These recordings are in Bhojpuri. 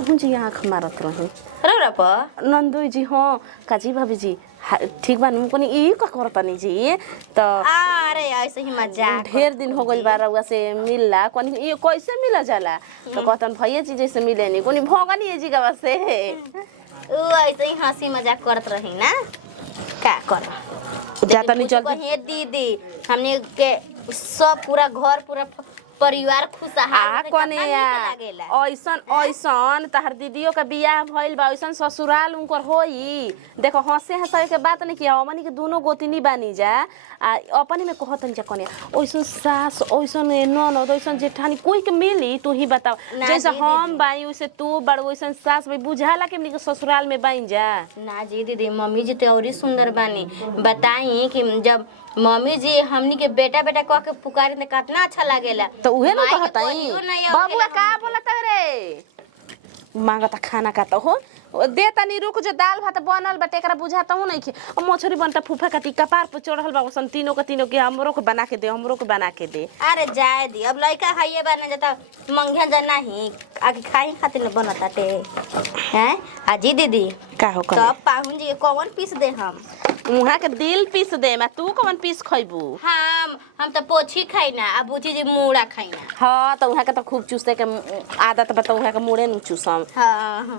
पाहुन जी आँख मारत रहे नंदू जी। हाँ काजी भाभी जी ठीक बा नु कोनी ई का करतनी जी तो अरे ऐसे ही मजाक ढेर दिन हो गइल बा रउआ से मिलला कोनी ये कैसे मिला जाला तो कहतन भैया जी जैसे मिले नहीं कोनी भगनी जी का से उ ऐसे ही हंसी मजाक करत रही ना का कर जाता नहीं जल्दी कहिए दीदी हमने के सब पूरा घर पूरा परिवार खुशहाल कोने ऐसन ऐसन तहर दीदियों का बियाह भइल बा ऐसन ससुराल उनकर होई देखो हंसे हंसाए के बात नहीं किया हमनी के दोनों गोतिनी बानी जा आ अपने में कहतन जा कोने ऐसन सास ऐसन ननद ऐसन जेठानी कोई के मिली तू ही बताओ जैसे हम बाई वैसे तू बड़ वैसन सास भाई बुझाला के हमनी के ससुराल में बाइन जा ना जी दीदी मम्मी जी तो और सुंदर बानी बताई कि जब मम्मी जी हमनी के बेटा बेटा कह के पुकारी ने कितना अच्छा लागेला तो उहे न कहताई बाबूआ का बोलता रे मांगता खाना का तो हो दे तनी रुक जो दाल भात बनल बटे एकरा बुझाता हूं नहीं के मछरी बनता फूफा काटी कपार पे चढ़ल बा सन तीनों के हमरो के बना के दे हमरो के बना के दे अरे जाए दी अब लइका हइए बना जाता मंगिया जना ही आगे खाई खातिर न बनता टे हैं आजी दीदी का हो तब पाहुन जी कौन पीस दे हम उहा के दिल पीस दे मैं तू कौन पीस खइबू हम तो पोछी खाई ना अब बुची जी मूड़ा खाई ना हां तो उहा के तो खूब चूसे के आदत बता उहा के मुड़े न चूसम हां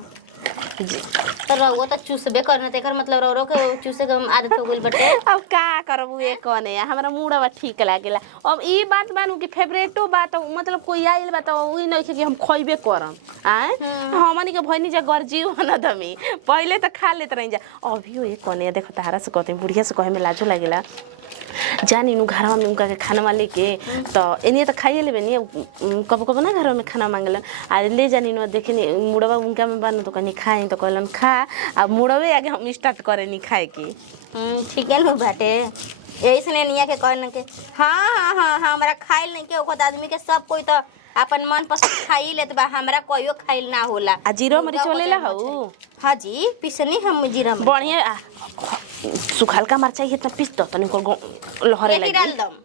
तो रहो तो चूसबे करना तेकर मतलब रो के चूसे के आदत हो गेल बटे अब का करबू ए कोने हमरा मुड़वा ठीक लागेला अब ई बात बानू कि फेवरेटो बात मतलब कोई आइल बा तो ओई नहीं कि हम खइबे करम आए हमनी के भइनी जा गर्जीव न दमी पहले तो खा लेत रही जा अभी ए कोने देखो तारा से कहते बुढ़िया से कहे में लाजो लागेला जानी नु घरवा में उनका के खाना वाले के तो एनी तो खाइए लेबे नी कब कब ना घर में खाना मांगलन आ ले जानी नु देखे नी मुड़वा उनका में बन तो कनी खाए तो कहलन खा अब मुड़वे आगे हम स्टार्ट करे नी खाए के ठीक है लो बाटे ऐसने निया के कहन के हां हमरा खाइल नहीं के ओखत आदमी के सब कोई तो अपन मन पसंद खाई लेत बा हमरा कोइयो खाइल ना होला आ जीरो मरीच लेला हऊ हां जी पिसनी हम जीरा में बढ़िया सुखाल का मरचा इतना पीस दो तनी को लहरे लगी डाल दम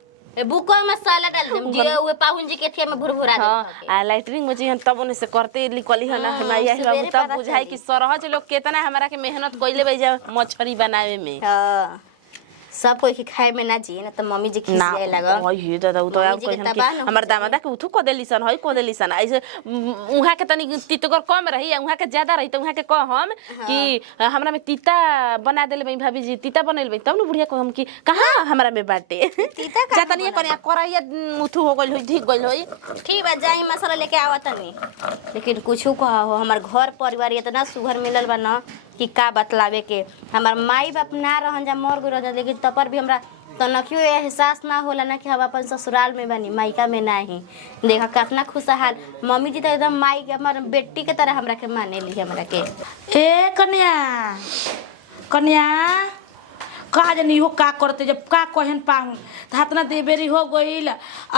ए बुको मसाला डाल दम जे ओए पाहुन जी के थे में भुरभुरा दे आ लाइटरिंग में जी हम तब ओने से करते लिखली है ना हमारी बाबू तब बुझाई कि सरहज लोग केतना हमरा के मेहनत कइले बई जा मछरी बनावे में हां सब कोई के खाए में ना जी ना तो मम्मी जी खिस जाए लगा ओए हे दादा उ तो आप कहन कि हमर दामादा के उठू को देलिसन हई को देलिसन ऐसे उहा के तनी तितगर कम रही उहा के ज्यादा रही तो उहा के कहम कि हमरा में तीता बना देले बई भाभी जी तीता बनल बई तब न बुढ़िया कहम कि कहां हमरा में बाटे तीता का जतनी करिया करैया उठू हो गइल होई ठीक गइल होई ठीक बा जाई मसाला लेके आवत नहीं लेकिन कुछो कहो हमर घर परिवार इतना सुघर मिलल बा ना कि का बतलावे के हमार माई बाप ना रहन जा मर गइल रह लेकिन तब पर भी हमरा तनकियो एहसास ना होला ना कि हम अपन ससुराल में बनी मायका में नहीं देखा कितना खुशहाल मम्मी जी तो एकदम माई के हमार बेटी के तरह हमरा के माने ली हमरा के ए कन्या कन्या का जनी हो का करते जब का कहन पाहू हाथ ना देबेरी हो गइल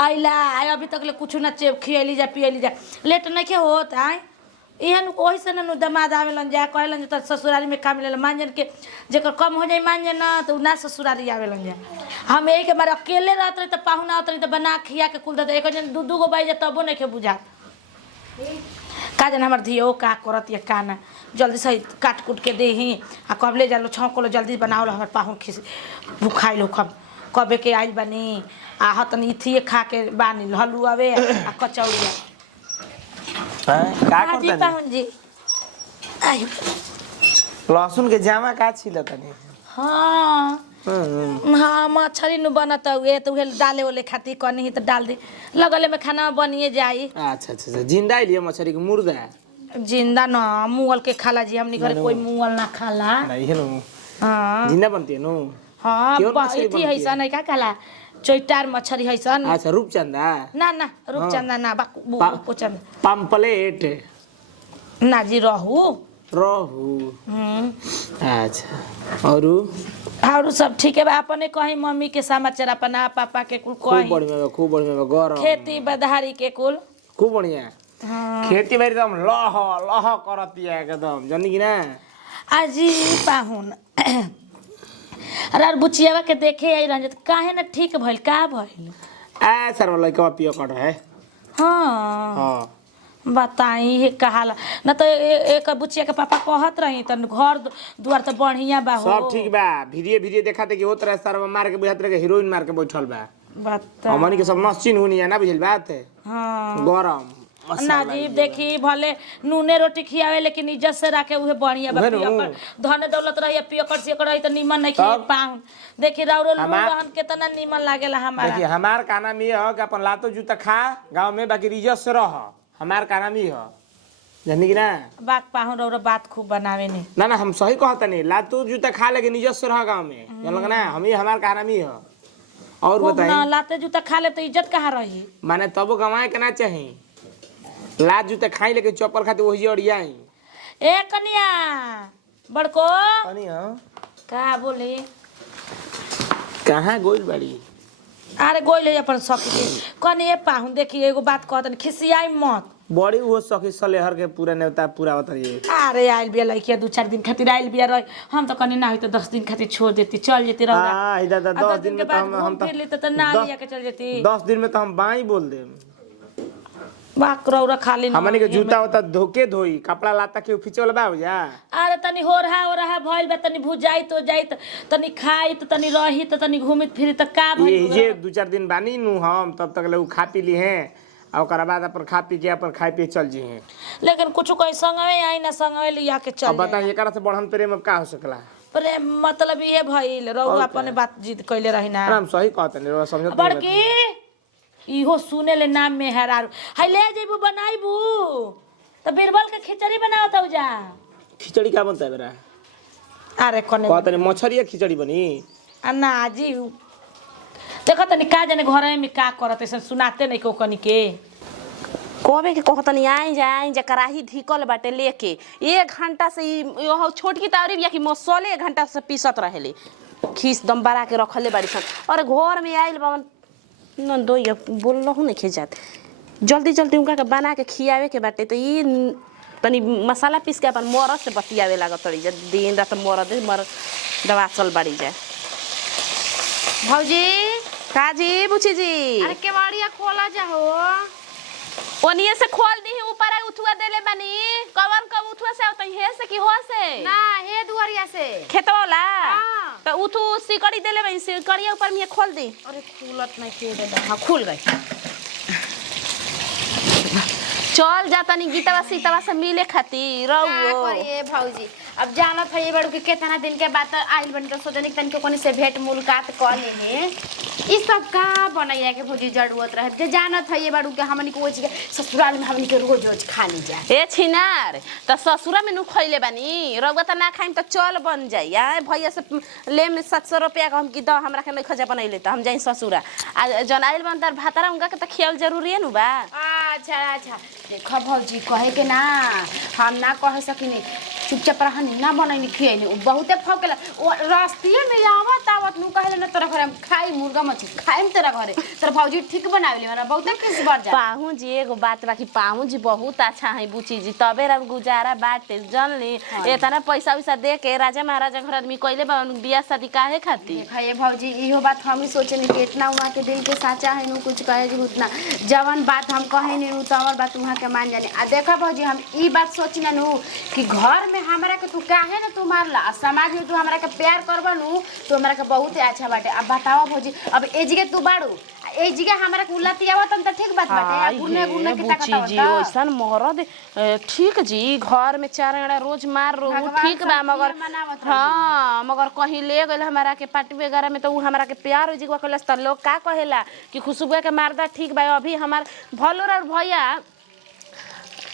आइला अभी तक ले कुछ ना खियली जा पियली जा लेट नहीं के होत आय एहन ओही से न दमाद आवेलन जा कहलन त ससुरारी में काम लेला मांजन के जेकर कम हो जाई मांजन ना तो ना ससुरारी आवेलन जा हम एक बार अकेले रहत रही त पाहुना आवत रही त बना खिया के कुल दे एक जन दू दू गो बाई जा तबो नहीं के बुझात का जन हमर धियो का करत या का ना जल्दी से काट कुट के देही आ कब ले जालो छौको जल्दी बनावल हमर पाहुन खिस भुखाइलो खब कबे के आइल बनी आ हतन इथिए खा के बानी हलुआवे आ कचौड़िया का करता पाहुन जी आयो लहसुन के जामा का छिला तनी हाँ हाँ मछरी नु बनत हुए तो डाले ओले खाती कनी ही तो डाल दे लगले में खाना बनिए जाई अच्छा अच्छा जिंदा लिया मछरी के मुर्दा जिंदा न मुअल के खाला जी हमनी घर कोई मुअल ना खाला नहीं है नु हाँ जिंदा बनती है नु हाँ इथी हैसा नहीं का खाला चोइटार मछरी हैसन अच्छा रूपचंदा ना ना रूपचंदा ना रूपचंद पंपलेट ना जी रहू रहू अच्छा और सब ठीक है बा अपने कहीं मम्मी के समाचार अपना पापा के कुल कहीं खूब बढ़िया गरम खेती बधारी के कुल खूब बढ़िया हाँ खेती बाड़ी एकदम लह लह करती है एकदम जानी कि ना आजी पाहुन अरे बुचियावा के देखे आई रंजत काहे ना ठीक भइल का भइल आ सर लइका पियो कट है हाँ हां बताई हे कहाला न तो एक बुचिया के पापा कहत रही त घर दुआर तो बढ़िया बा हो सब ठीक बा वीडियो वीडियो देखा थे कि वो तरह सर मार के बुझात रहे हीरोइन मार के बैठल बा बता हमनी के सब नस्चिन होनी है ना बुझल बात है हाँ गरम ना जी देखी भले नूने रोटी खियावे लेकिन इज्जत से रखे उहे बढ़िया बा उहे नु। पियकर धन दौलत रही पियकर से रही त निमन नहीं खिए पाऊं देखी राउरो रहन केतना निमन लागेला हमारा देखिए हमार का नाम ये है कि अपन लातो जूता खा गांव में बाकी इज्जत से रह हमार का नाम ये है जानी कि ना बात पाहु रौरा बात खूब बनावे ने ना हम सही कहता नहीं लातो जूता खा लेकिन इज्जत से रह गांव में जानल ना हम ही हमार का नाम ये है और खूब बताइए ना लाते जूता खा ले तो इज्जत कहाँ रही माने तब गवाए के ना चाहिए लात जूता खाई लेकिन चप्पल खाते वही अड़ियाई ए कनिया बड़को कनी हां का बोली कहां गोइल बाड़ी अरे गोइले अपन सखी के कनिए पाहु देखी एगो बात कहतन खिसियाई मत बड़ी वो सखी सलेहर के पूरा नेवता पूरा उतरिए अरे आइल बिया लइकिया 2-4 दिन खातिर आइल बिया रही हम तो कनी ना होई तो 10 दिन खातिर छोड़ देती चल जेती रौदा हां इधर 10 दिन में तो हम फिर लेते तो ना लिया के चल जेती 10 दिन में तो हम बाई बोल दे बाक रौरा खाली ना हमनी के जूता होता धोके धोई कपड़ा लाता के खींचे वाला बा हो जा अरे तनी हो रहा भइल बा तनी भुजाई तो जाइत तनी खाई तो तनी रही तो तनी घूमित फिरी त का भइल ये 2-4 दिन बानी नु हम तब तक ले उ खा पी ली हैं और ओकरा बाद अपन खा पी के अपन खाई पी चल जी हैं लेकिन कुछ कहीं संगवे आई ना संगवे लिया के चल अब बता एकरा से बढ़न प्रेम अब का हो सकला प्रेम मतलब ये भइल रौ अपने बात जीत कइले रही ना हम सही कहत नहीं समझत बड़की इहो सुने ले नाम में हरारू हाय ले जेबू बनाईबू तो बीरबल के खिचड़ी बनावत हो जा खिचड़ी का बनता है बेरा अरे कोने कहत नहीं मछरी खिचड़ी बनी अन्ना जी देखो तनी का जाने घर में का करत ऐसे सुनाते नहीं को कनी के कबे के कहतनी आई जा कराही धिकल बाटे लेके 1 घंटा से यो छोटकी तावरी बिया कि मसाले 1 घंटा से पीसत रहेले खीस दम बरा के रखले बाड़ी सन और घर में आइल बावन न दो ये बोललहु नहीं खे जात जल्दी जल्दी उनका के बना के खियावे के बाटे तो ये तनी मसाला पीस के अपन मरद से बतियावे लागत तड़ी जा दिन रात मरद दवा चल बाड़ी जा भौजी काजी बुची जी अरे केवाड़िया खोला जा हो ओनिए से खोल दी ऊपर आ उठुआ देले बानी कवन कब उठुआ से आवत हे से की हो से ना हे दुआरिया से खेतवाला हां तो उठू सिकड़ी देले बानी सिकड़िया ऊपर में खोल दी अरे खुलत नहीं के दे हां खुल गई चल जा तनी गीतवा सीतवा से मिले खातिर का रहो करिए भौजी अब जानत है ये बड़ू के कितना दिन के बाद आइल बनी तो सोचनी तन के कोनी से भेंट मुलाकात कर लेने ई सब का बनैया के भौजी जरूरत रहे जे जानत है ये बड़ू के हमनी को ओछि के ससुराल में हमनी के रोज रोज खा ली जा ए छिनार त ससुरा में नु खइले बानी रउवा त ना खाइम त चल बन जाई आ भैया से ले में 700 रुपया का हम की द हमरा के नहीं खजा बनैले त हम जाई ससुरा आ जन आइल बन तार भातारा उनका के त खियाल जरूरी है नु बा अच्छा देखो भौजी कहे के ना हम ना कह सकिनी चुपचाप रहनी ना बनैनी खियनी बहुते फकेला ओ रास्ते में आवत नु कहले ना तोरा घर हम खाई मुर्गा मछली खाइम तेरा घरे तोरा भौजी ठीक बनावेले हमरा बहुते किस बार जा पाहु जी एगो बात बाकी पाहु जी बहुत अच्छा है बुची जी तबे रा गुजारा बाटे जानली एतना पैसा वैसा दे के राजा महाराजा घर आदमी कइले बा बियाह शादी काहे खातिर देखा ये भौजी इहो बात हम ही सोचनी कि इतना वहाँ के दिल के साचा है नु कुछ कहे जो उतना जवन बात हम कहे नी नु तवर बात वहाँ के मान जाने आ देखा भौजी हम ई बात सोचना नु कि घर में हमरा के तू काहे ना तू मारला आ समाज में तू हमरा के प्यार करबा नु तो हमरा के बहुत अच्छा बाटे अब बताओ भौजी अब ए जगह तू बाड़ू ए जगह हमरा के उलतियावत त ठीक बात बाटे आ गुने गुने के ताकत जी ओइसन मरद ठीक जी घर में 4 गड़ा रोज मार रो ठीक बा मगर हां मगर कहीं ले गइल हमरा के पार्टी वगैरह में तो उ हमरा के प्यार जी कहलस त लोग का कहेला कि खुशबू के मारदा ठीक बा अभी हमार भलोर और भैया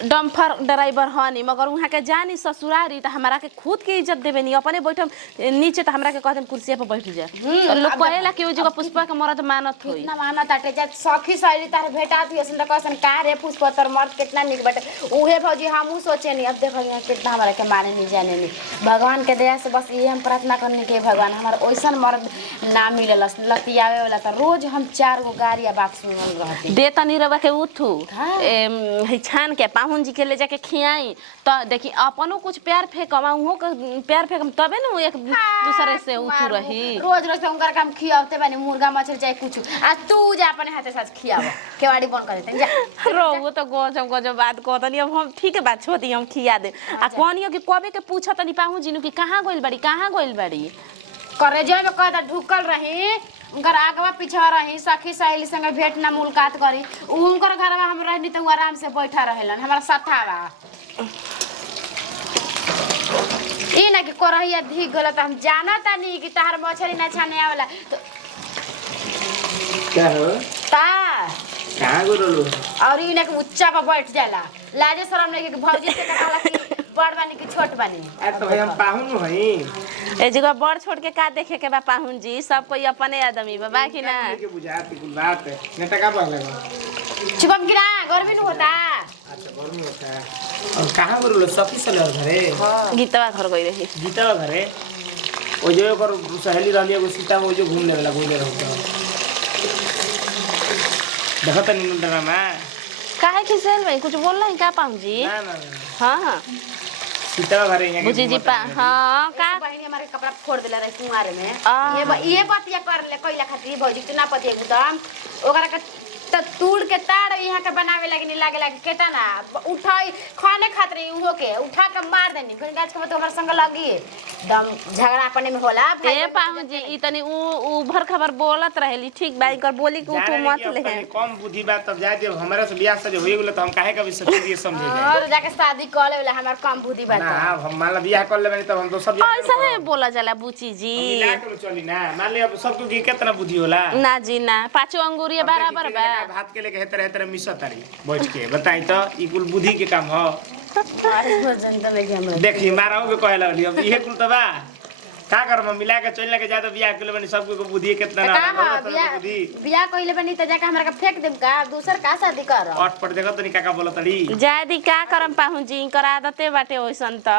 डम्फर ड्राइवर हनी मगर वहाँ के जानी ससुरारी त हमरा के खुद के इज्जत देबे नी अपने बैठम नीचे त हमरा के कहतन कुर्सी पे बैठ जा तो लोग कहेला कि ओ जगह पुष्पा के मरद मानत होई कितना मानत आटे जा सखी सहेली तार भेटा थी असन त कहसन का रे पुष्पा तर मर्द कितना निक बाटे उहे भौजी हमहू सोचे नी अब देखो यहाँ कितना हमरा के माने नहीं जाने नी भगवान के दया से बस ये हम प्रार्थना करने के भगवान हमार ओइसन मर्द ना मिलल लतियावे वाला त रोज हम 4 गो गाड़ी या बात सुनल रहती दे तनी रवा के उठू हे छान के पाहुन जी के ले जाके खियाई तो देखी अपनो कुछ प्यार फेंकम उहो के प्यार फेंकम तबे न एक दूसरे से उठू रही। रोज रोज उनकर काम खियावते बानी मुर्गा मछली चाहे कुछ आज तू जा अपने हाथे साथ खियाव केवाड़ी बंद कर देते जा रोहू तो गजब गजब बात कहतनी अब हम ठीक है बात छोड़ी हम खिया दे आ कहनियो कि कबे के पूछत तनी पाहुन जी कि कहाँ गइल बाड़ी करे जो में कहता ढुकल रही उनकर आगवा पीछा रही सखी सहेली संग भेंट ना मुलाकात करी उनकर घर में हम रहनी तो आराम से बैठा रहेलन हमारा साथावा ई ना कि करहिया धी गलत हम जाना तानी कि तहार मछली ना छाने आवेला तो क्या हो ता कहाँ गुरु और ई ना कि उच्चा पर बैठ जाला लाजे शरम नहीं कि भौजी से कहाला कि बड़ बानी कि छोट बानी अरे तो भाई हम पाहुन हई ए जगह बड़ छोड़ के का देखे के बा पाहुन जी सब कोई अपने आदमी बा बाकी ना के बुझाती कुल बात है नेता का बोल लगा चुपम गिरा गर्मी न होता अच्छा गर्मी होता है और कहाँ गुरु सखी से लड़ घरे गीतवा घर गई रही गीता घरे ओ जो कर सहेली रहली एगो सीता वो जो घूम लेवला गोले रहता देखत नहीं ड्रामा काहे खिसेल भाई कुछ बोल रही का पाहुन जी ना ना हां सीता घरे यहाँ बुझी जी हां का बहनी हमारे कपड़ा फोड़ देला रही कुंवारे में आ। ये बतिया कर ले कइला खातिर भौजी के ना पति एकदम ओकरा के त तूड़ के ताड़ यहाँ के बनावे लगे नहीं लागे केटा ना उठाई खाने खातिर उहो के उठा के मार देनी फिर गाछ के तो हमर संग लगी दम झगड़ा अपने में होला ए पाहुन जी ई तनी उ भर खबर बोलत रहेली ठीक बा इकर बोली के उठो मत ले कम बुद्धि बात तब जाए जब हमारे से बियाह से जो होई गेल तो हम काहे कभी सच्ची ये समझे जाए और जाके शादी कर ले हमार कम बुद्धि बात ना हम मान ला बियाह कर लेबे तब हम तो सब ऐसा है बोला जाला बुची जी मिला के चली ना मान ले अब सबको की कितना बुद्धि होला ना जी ना पांचो अंगूरिया बराबर बा भात के लेके हेतर हेतर मिसा तारी बैठ के बताई तो ई कुल बुद्धि के काम हो जनता लगे हमरा देखी माराओ के कहे लगली अब इहे कुल तो बा का करम मिला के चल के ज्यादा बियाह के लेबे सबको को बुद्धि कितना ना बुद्धि बियाह कइले बनी त जाके हमरा के फेंक देम का दूसर का शादी कर अट पट देखत नहीं काका बोलत री जादी का करम पाहुन जी इनकर आदते बाटे ओइसन त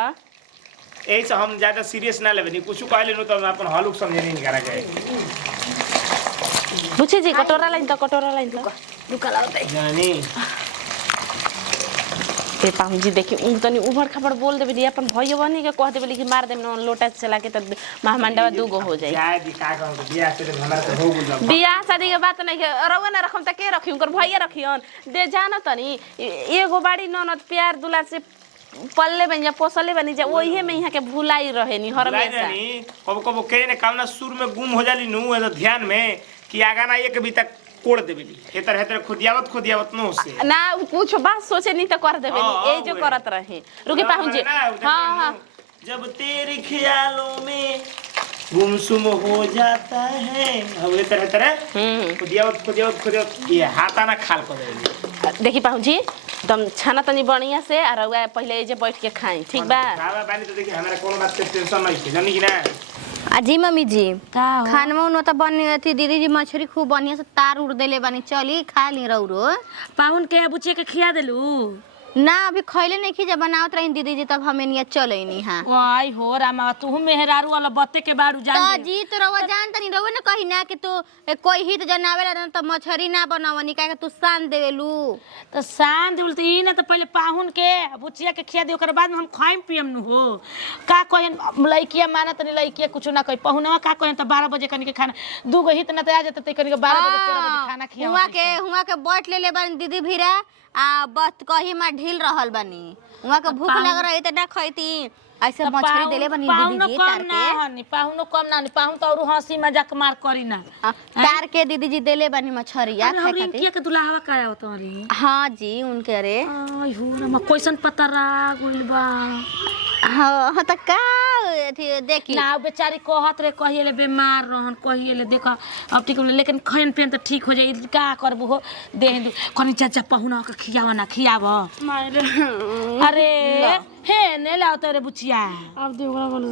यही से हम ज्यादा सीरियस ना लेबे कुछ कहले नु तो हम अपन हलुक समझे नहीं करा के बुची जी कटोरा लाइन त दुका लाउते जानी ए पाहुन जी देखी उ तनी उभर खबर बोल देबे दी अपन भइयो बनी के कह देबे कि मार देम न लोटा चला के त महामंडवा दूगो हो जाई जाय दी का कहूं बियाह से हमरा तो हो गेल बियाह शादी के बात नहीं के रउआ ना रखम त के रखी उनकर भइया रखियन दे जानो तनी एगो बाड़ी ननद प्यार दुलार से पल्ले बन जा पोसले बनी जा ओही में यहाँ के भुलाई रहे नी हमेशा कब कब के ने कामना सुर में गुम हो जाली नु ए ध्यान में कि आगा ना एक भी तक कोड़ देबेली हेतर हेतर खुदियावत नो से ना कुछ बात सोचे नहीं तो कर देबे ए जो करत रहे रुके पाहुन जी हां हां जब तेरे ख्यालों में गुमसुम हो जाता है अब हेतर हेतर खुदियावत ये हाथा ना खाल कर देबेली देखी पाहुन जी दम छाना तनी बढ़िया से और रउआ पहले जे बैठ के खाई ठीक बा खावा पानी तो देखी हमरा कोनो बात के टेंशन नहीं है जानी कि ना अजी मम्मी जी का हो? खानवा उन त बनी थी दीदी जी मछली खूब बढ़िया से तार उड़ देले बानी चली खा ली रौरो पाहुन के बुचिया के खिया देलू ना अभी खइले नहीं खी जब बनावत रही दीदी जी तब हमें नियत चले नहीं हां वाई हो रामा तू मेहरारू वाला बत्ते के बारू तो जान जी तो रवा जानता नहीं रवा ना कही ना कि तू कोई हित जनावेला ना तो मछली ना बनावनी काहे कि तू सान देवेलू तो शांत बोलते ई ना तो पहले पाहुन के बुचिया के खिया दे ओकर बाद में हम खाइम पियम नु हो का कहन लइकिया मानत नहीं लइकिया कुछ ना कही पहुनवा का कहन तो 12 बजे कनी के खाना दूगो हित ना तो आ जाते कनी के 12 बजे 13 बजे खाना खिया हुआ के बैठ ले बानी दीदी भीरा आ बत कही में ढील रहल बानी हुआ के भूख लग रही त ना खइती ऐसे मछली देले बानी दीदी जी तार के पाहुनो कम ना पाहुन तो और हंसी मजाक मार करी ना तार के दीदी जी देले बानी मछरिया खाए और इनके के दुल्हावा का आवत रे हां जी उनके रे आई हो रमा क्वेश्चन पता रा गुल बा हां त का थी देखी ना बेचारी कहत रे कहिएले बीमार रहन कहिएले देख अब ठीक लेकिन खयन पेन तो ठीक हो जाई का करबो हो दे दू कनी चाचा पहुना के खियावा ना खियाव अरे हे ने लाओ तोरे बुचिया अब देवड़ा बोल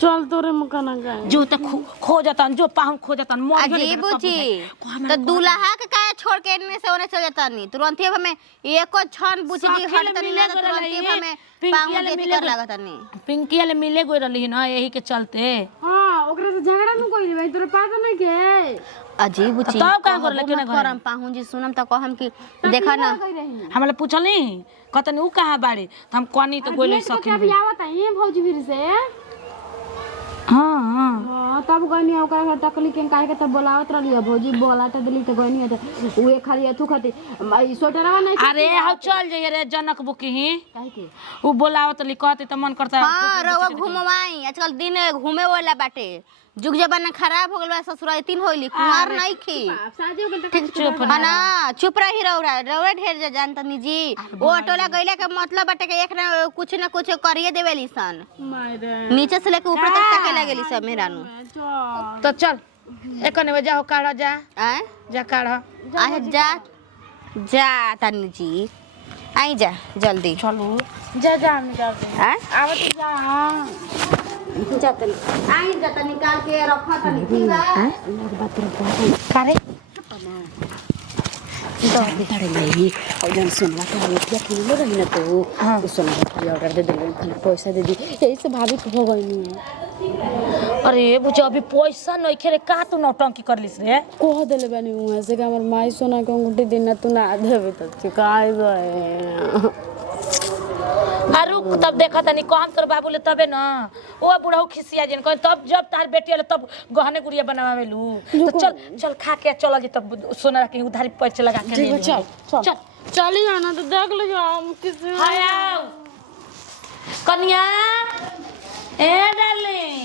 चल तोरे मकाना गए जो त खो जातन जो पाहुन खो जातन मोर अजी बुची तो दूल्हा के काहे छोड़ के इनने से ओने चल जाता नहीं तुरंत ही हमें एको क्षण बुची जी हटतनी ना तुरंत ही हमें पाहुन के कर लागत नहीं पिंकी ले मिले गोई रहली न यही के चलते हां ओकरे से झगड़ा में कोई भाई तोरा पता नहीं के अजीब चीज तब का करले केने घर करम पाहुन जी सुनम त कहम कि देखा ना हमले पूछली कहतनी उ कहाँ बाड़ी त हम कनी त गोले सकिन अभी आवत है ये भौजी फिर से हां हां हां तब गनी ओकरा घर टकली के काहे के तब बोलावत रहली भौजी बोलात दिली त गनी त उहे खाली अथु खाती ई सोटरवा नहीं अरे हम चल जाइए रे जनक बुकी काहे के उ बोलावत ली कहते त मन करता हां रवा घुमवाई आजकल दिन घूमे वाला बाटे जुग जमाना खराब हो गल बा ससुराल तीन होइली कुंवार नहीं खी शादी हो गल त ठीक चुप ना चुप रही रौरा ढेर जा जानतनी जी ओ टोला गइला के मतलब बाटे के एक ना कुछ करिए देवेली सन मारे नीचे से लेके ऊपर तक ताके लागेली सब मेहरानू तो चल एकने में जाओ काढ़ जा आए जा काढ़ आए जा तनी जी आई जा जल्दी चलो जा जा हम जाते आए आवत जा जातनी आई जाता निकाल के रखा तनी ठीक बा कारे तड़े नहीं और जन सुनवा के रोटिया किलो रही ना तो उस सुनवा के ऑर्डर दे देले खाली पैसा दे दी यही से भाभी हो गई नहीं अरे बुझे अभी पैसा नहीं खेरे का तू नौटंकी करलिस रे कह देले बानी वहां से कि हमर माई सोना के अंगूठी दिन तू ना देबे त चुकाई गए रुक तब देखा तनी काम कर बाबू ले तबे ना ओ बुढ़ऊ खिसिया जिन कह तब जब तार बेटी आले तब गहने गुड़िया बनावेलू तो चल चल खा के चल जी तब सोना के उधारी पैसे लगा के ले चल चल चल चली आना तो देख लो हम किसी हाय कन्या ए डार्लिंग